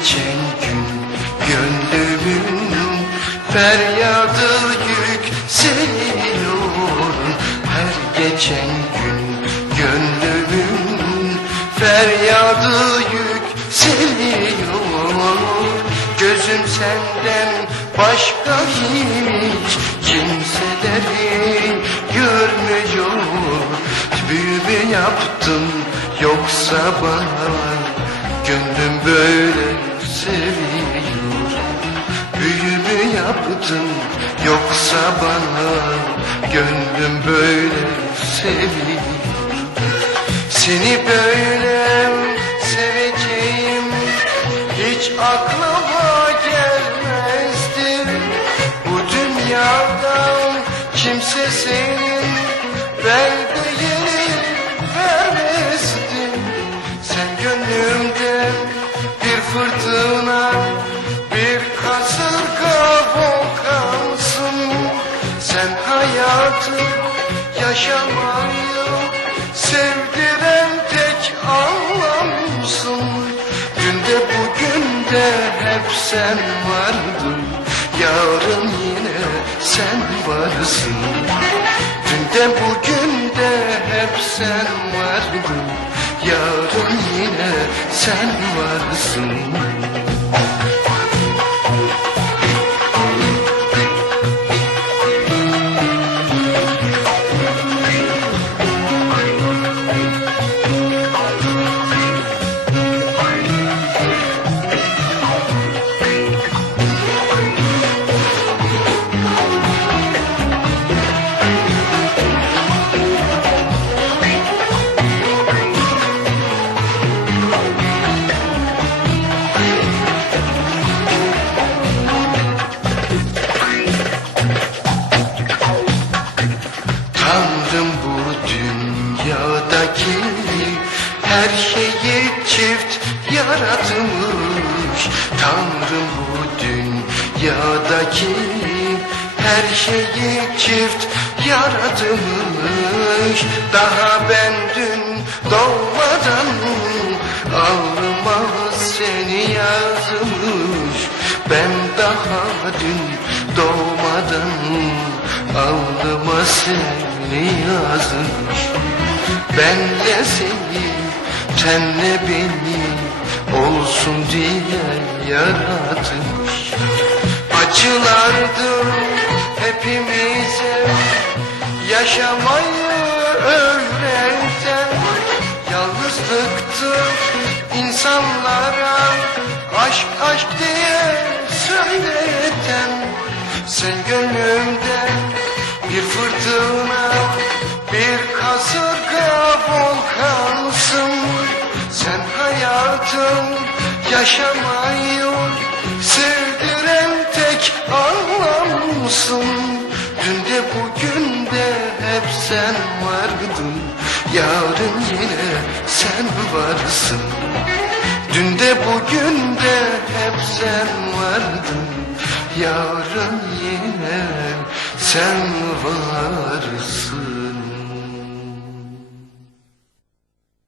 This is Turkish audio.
Geçen gün gönlümün feryadı yükseliyor Her geçen gün gönlümün feryadı yükseliyor Gözüm senden başka hiç kimseleri görmüyor. Büyü mü yaptın yoksa bana Gönlüm böyle seviyor Büyü mü yaptın yoksa bana Gönlüm böyle seviyor Seni böyle seveceğim Hiç aklıma gelmezdi Bu dünyadan kimse senin verdiğini hayatı yaşamayı Sevdiren tek anlamsın Dün de bugün de hep sen vardın. Yarın yine sen varsın. Dün de bugün de hep sen vardın. Yarın yine sen varsın her şeyi çift yaratmış. Tanrım bu dünyadaki her şeyi çift yaratmış. Daha ben dün doğmadan alnıma seni yazmış. Ben daha dün doğmadan alnıma seni yazmış. Benle seni tenle beni olsun diye yaratmış. Acılardır hepimize yaşamayı öğreten Yalnızlıktır insanlara aşk aşk diye söyleten. Sen gönlümde bir fırtına yaşamayı sevdiren tek anlamsın. Dün de bugün de hep sen vardın Yarın yine sen varsın. Dün de bugün de hep sen vardın Yarın yine sen varsın